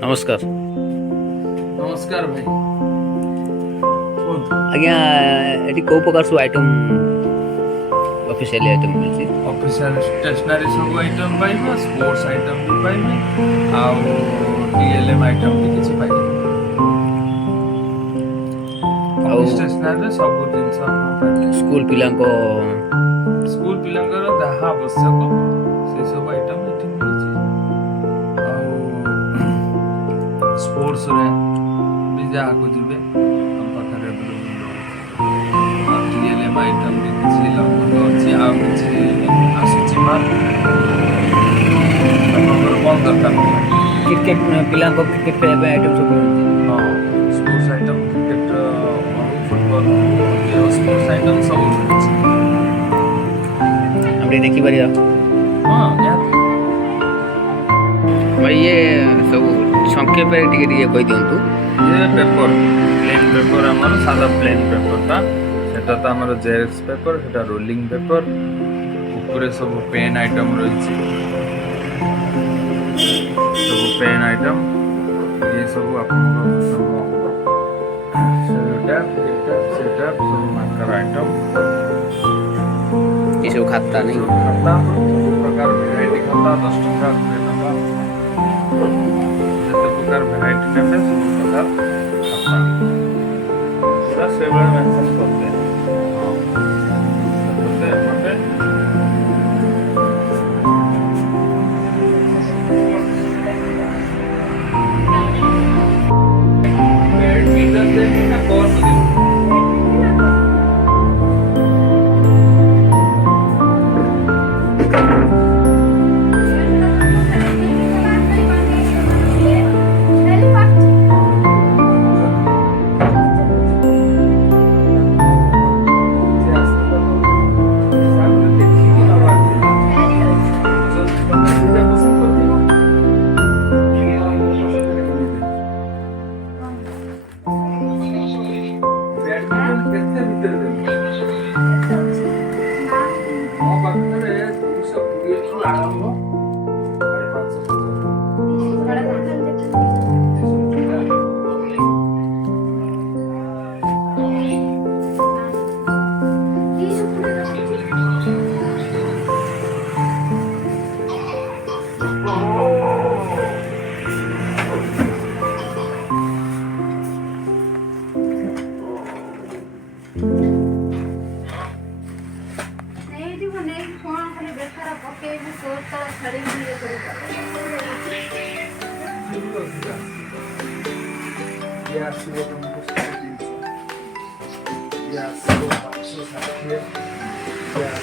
नमस्कार नमस्कार भाई कुहतु आज्ञा ये कौ प्रकार सब आइटम ऑफिशियल आइटम मिलছি ऑफिशियल स्टेशनरी सब आइटम पाइबे स्पोर्ट्स आइटम भी पाइबे आउ डीएलएम आइटम भी किछि पाइबे ଆଉ ऑफिस स्टेशनरी सब जिंस आपण पाइबे स्कूल पिलांको स्कूल पिलांकर जहाँ आवश्यक से सब आइटम एठी मिलछि आउ स्पोर्ट्स रे भी जहाँ को जिबे हम पाखरे डीएलएम आइटम भी किछि लगभग अछि आ किछि आसीछि माल आपनकर कोन दरकार क्रिकेट पिलांको क्रिकेट खेलिया ପାଇଁ आइटम सब मिलଛି हाँ sports item cricket football sports item सब मिलछि हम देखि परिया हाँ यार भाई ये सब संक्षेप रे टिके कहि दियंतु ये पेपर प्लेन पेपर हमारा सादा प्लेन पेपर था सेटा तो हमारा जेरक्स पेपर सेटा रोलिंग पेपर ऊपर सब पेन आइटम रही सब पेन आइटम ये सब आपको सेटअप सब मार्कर आइटम ये सब खाता नहीं खाता सब प्रकार वैरायटी खाता 10 टका 20 टका जिते प्रकार वैरायटी नेबे सब प्रकार खाता पूरा सेवल मेंशन करते हैं करते हैं बैडमिंटन से ना कौन सी Yes,